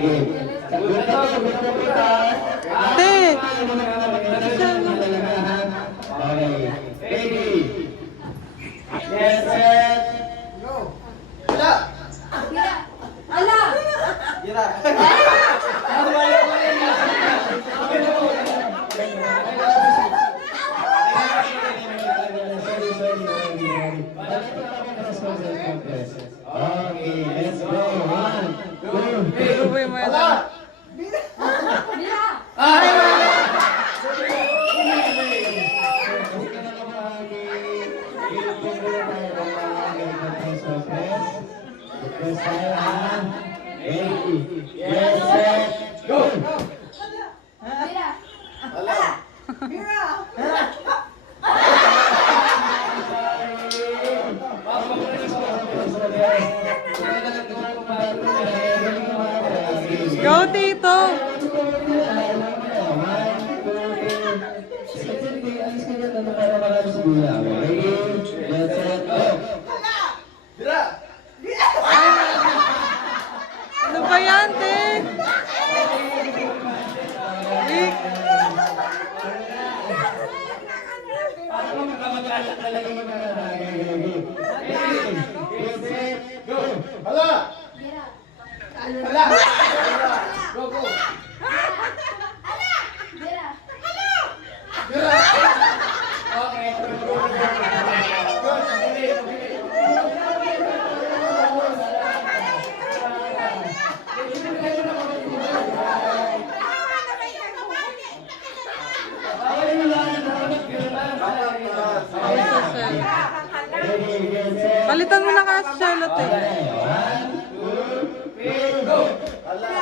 Te! Yes, set. Go. Ala. Ala! Gira. Okay, let's go. 1, 2, 3. Uwi mo yan. Ala. Bila! Yes, set, go. Bila! Ala. Bila! Go, Tito! Gira. Ano ba yan, te? Vic! Ala. Bila! Ala. Go, go. Bila! Gira. Okay. Palitan mo na ka si Charlotte, eh. Ala.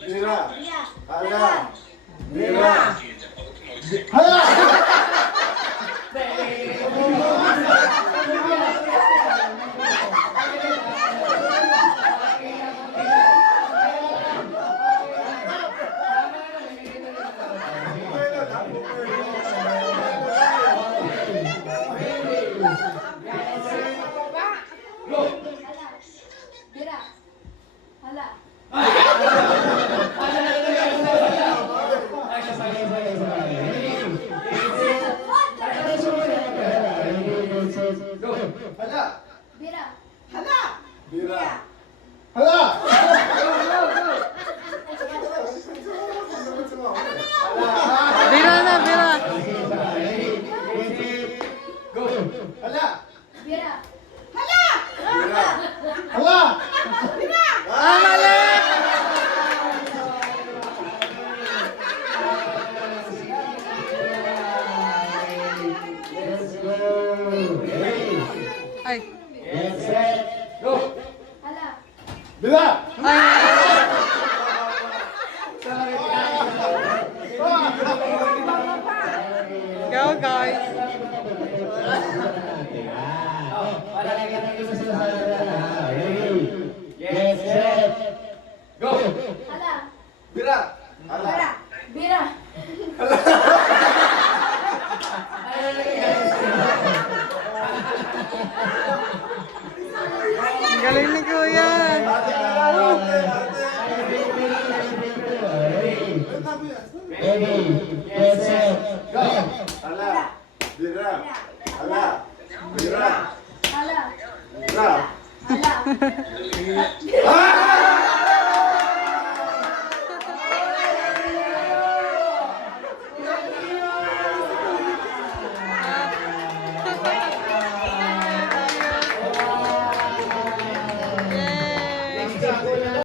Gira. Bila! Ala. Gira. Hala. Bila! Ala! Hala. Bila! Gira. Hala. Bira na, bira! Go. Hala. Bila! Hala. Ah, mali! Let's go. Ready. Ay! Get set. Go. Ala! Bila. Ay! Go, guys! Get set. Go. Ala! Bila. Hala. Bila! Galing ni Kuya! Ready.